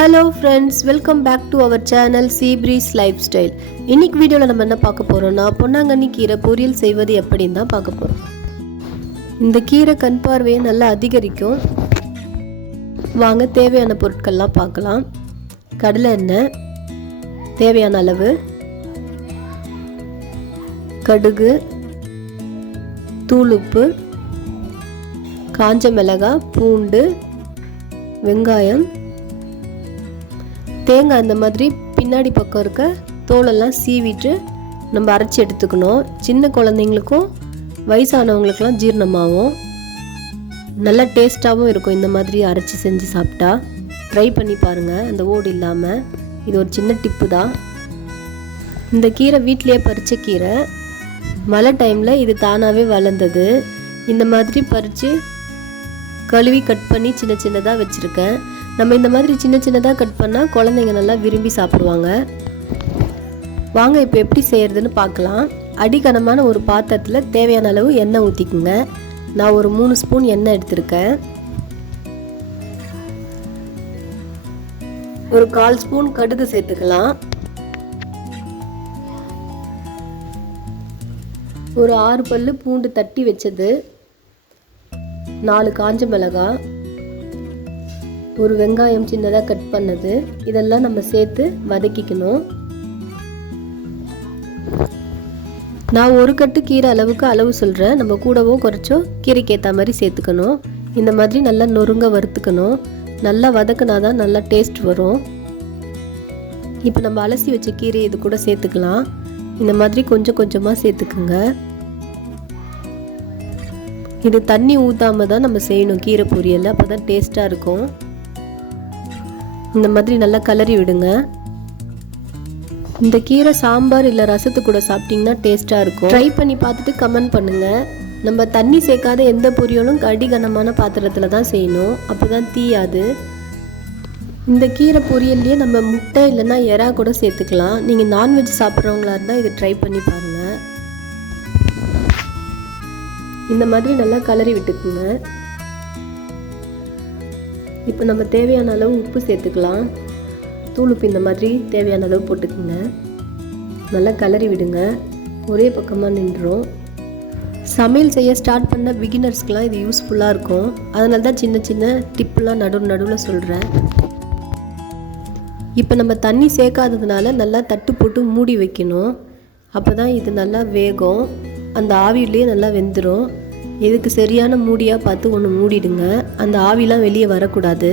Hello friends, welcome back to our channel Sea Breeze Lifestyle. இன்னைக்கு வீடியோல நம்ம என்ன பார்க்க போறோம்னா பொன்னாங்கண்ணி கீரை பொரியல் செய்வது எப்படின்னு தான் பார்க்க போறோம். இந்த கீரை கண் பார்வையை நல்லா அதிகரிக்கும். வாங்க தேவையான பொருட்கள்லாம் பார்க்கலாம். கடலை எண்ணெய் தேவையான அளவு, கடுகு, தூள் உப்பு, காஞ்ச மிளகாய், பூண்டு, வெங்காயம், தேங்காய். இந்த மாதிரி பின்னாடி பக்கம் இருக்க தோலெல்லாம் சீவிட்டு நம்ம அரைச்சி எடுத்துக்கணும். சின்ன குழந்தைங்களுக்கும் வயசானவங்களுக்கெல்லாம் ஜீரணமாகும், நல்லா டேஸ்ட்டாகவும் இருக்கும். இந்த மாதிரி அரைச்சி செஞ்சு சாப்பிட்டா ட்ரை பண்ணி பாருங்கள், அந்த ஓடு இல்லாமல். இது ஒரு சின்ன டிப்பு தான். இந்த கீரை வீட்டிலேயே பறித்த கீரை, மழை டைமில் இது தானாகவே வளர்ந்தது. இந்த மாதிரி பறித்து கழுவி கட் பண்ணி சின்ன சின்னதாக வச்சுருக்கேன். நம்ம இந்த மாதிரி சின்ன சின்னதாக கட் பண்ணால் குழந்தைங்க நல்லா விரும்பி சாப்பிடுவாங்க. வாங்க இப்போ எப்படி செய்கிறதுன்னு பார்க்கலாம். அடிக்கனமான ஒரு பாத்திரத்தில் தேவையான அளவு எண்ணெய் ஊற்றிக்குங்க. நான் ஒரு 3 ஸ்பூன் எண்ணெய் எடுத்திருக்கேன். ஒரு 1/4 ஸ்பூன் கடுகு சேர்த்துக்கலாம். ஒரு 6 பல்லு பூண்டு தட்டி வச்சது, 4 காஞ்ச மிளகாய், ஒரு வெங்காயம் சின்னதாக கட் பண்ணது, இதெல்லாம் நம்ம சேர்த்து வதக்கிக்கணும். நான் ஒரு கட்டு கீரை அளவுக்கு அளவு சொல்கிறேன். நம்ம கூடவோ குறைச்சோ கீரைக்கு ஏற்ற மாதிரி சேர்த்துக்கணும். இந்த மாதிரி நல்லா நொறுங்க வறுத்துக்கணும். நல்லா வதக்குனாதான் நல்லா டேஸ்ட் வரும். இப்போ நம்ம அலசி வச்ச கீரை இது கூட சேர்த்துக்கலாம். இந்த மாதிரி கொஞ்சம் கொஞ்சமாக சேர்த்துக்குங்க. இது தண்ணி ஊற்றாம தான் நம்ம செய்யணும் கீரை பொரியல், அப்போ தான் டேஸ்ட்டாக இருக்கும். இந்த மாதிரி நல்லா கலரி விடுங்க. இந்த கீரை சாம்பார் இல்லை ரசத்து கூட சாப்பிட்டிங்கன்னா டேஸ்ட்டாக இருக்கும். ட்ரை பண்ணி பார்த்துட்டு கமெண்ட் பண்ணுங்கள். நம்ம தண்ணி சேர்க்காத எந்த பொரியலும் அடிகனமான பாத்திரத்தில் தான் செய்யணும், அப்போ தான் தீயாது. இந்த கீரை பொரியல்லையே நம்ம முட்டை இல்லைன்னா எறா கூட சேர்த்துக்கலாம். நீங்கள் நான்வெஜ் சாப்பிட்றவங்களா இருந்தால் இதை ட்ரை பண்ணி பாருங்கள். இந்த மாதிரி நல்லா கலரி விட்டுக்குங்க. இப்போ நம்ம தேவையான அளவு உப்பு சேர்த்துக்கலாம். தூள் உப்பு இந்த மாதிரி தேவையான அளவு போட்டுக்குங்க. நல்லா கலரி விடுங்க. ஒரே பக்கமாக நின்றுடும். சமையல் செய்ய ஸ்டார்ட் பண்ண பிகினர்ஸ்க்கெலாம் இது யூஸ்ஃபுல்லாக இருக்கும். அதனால தான் சின்ன சின்ன டிப்புலாம் நடுவில் சொல்கிறேன். இப்போ நம்ம தண்ணி சேர்க்காததுனால நல்லா தட்டு போட்டு மூடி வைக்கணும். அப்போ தான் இது நல்லா வேகும், அந்த ஆவியிலே நல்லா வெந்துடும். இதுக்கு சரியான மூடியாக பார்த்து ஒன்று மூடிடுங்க. அந்த ஆவிலாம் வெளியே வரக்கூடாது.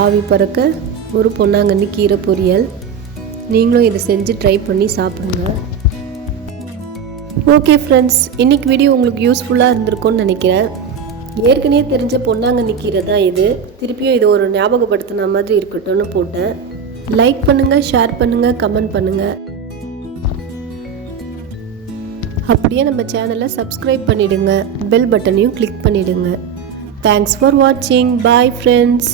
ஆவி பறக்க ஒரு பொன்னாங்கண்ணி கீரை பொரியல். நீங்களும் இதை செஞ்சு ட்ரை பண்ணி சாப்பிடுங்க. ஓகே ஃப்ரெண்ட்ஸ், இன்றைக்கி வீடியோ உங்களுக்கு யூஸ்ஃபுல்லாக இருந்திருக்கும்னு நினைக்கிறேன். ஏற்கனவே தெரிஞ்ச பொன்னாங்கண்ணி கீரை தான் இது. திருப்பியும் இது ஒரு ஞாபகப்படுத்தின மாதிரி இருக்கட்டும்னு போட்டேன். லைக் பண்ணுங்கள், ஷேர் பண்ணுங்கள், கமெண்ட் பண்ணுங்கள். அப்படியே நம்ம சேனலை சப்ஸ்கிரைப் பண்ணிவிடுங்க. பெல் பட்டனையும் கிளிக் பண்ணிவிடுங்க. Thanks for watching. Bye friends.